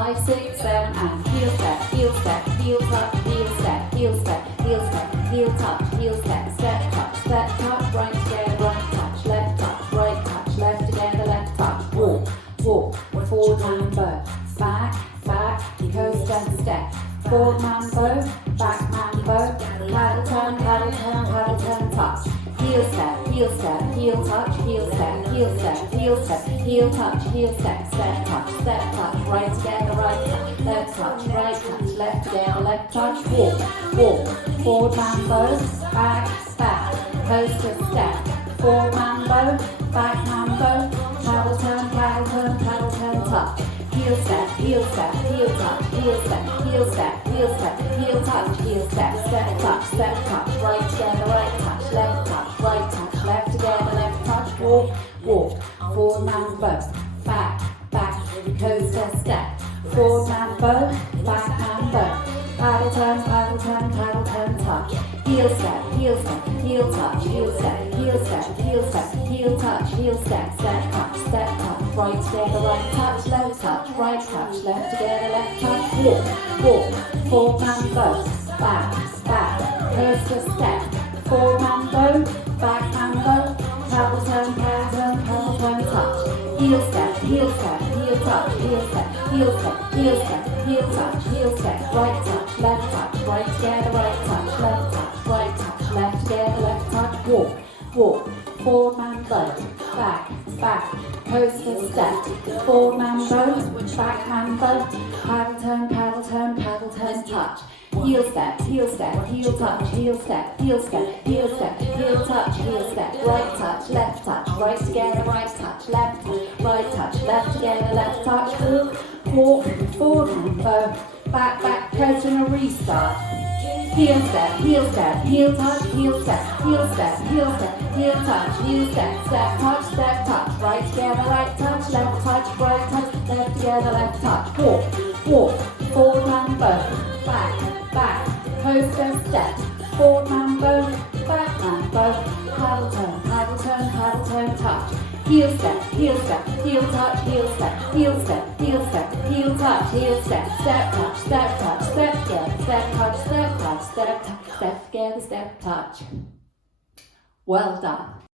5, 6, 7, and heel step, heel step, heel touch, heel step, heel step, heel step, heel touch, heel step, step touch, right together, right touch, left together, left touch, walk, walk, forward mambo, back, coaster step, forward mambo, back mambo, paddle turn, touch, heel step, heel touch, heel step, heel touch, heel step, step touch, right together, right touch, left together, left touch, walk, forward mambo, back, coaster step, forward mambo, back mambo, paddle turn, touch, heel step, heel touch, heel step, heel touch, heel step, step touch, right together, right touch, left together, left touch, walk, forward mambo, back, coaster step, forward mambo, back mambo, paddle turn, touch, heel step, heel touch, heel step, heel touch, heel step, step touch, right together, right touch, left together, left touch, walk, forward mambo, back, coaster step, forward mambo, back mambo, paddle turn, touch, heel step, heel touch, heel step, heel touch, heel step, right touch, right together, right touch, left together, left touch, walk, forward mambo, back, coaster step, forward mambo, back mambo, paddle turn, touch, heel step, heel touch, heel step, heel touch, heel step, right touch, right together, right touch, left together, left touch, walk, forward mambo, back, coaster and a restart. Heel step, heel touch, heel step, heel touch, step touch, right together, right touch, right touch, left together, left touch, walk, forward mambo, back, coaster step, forward mambo, back mambo, paddle turn, touch, heel step, heel touch, heel step, heel touch, heel step touch, step together, step touch. Well done.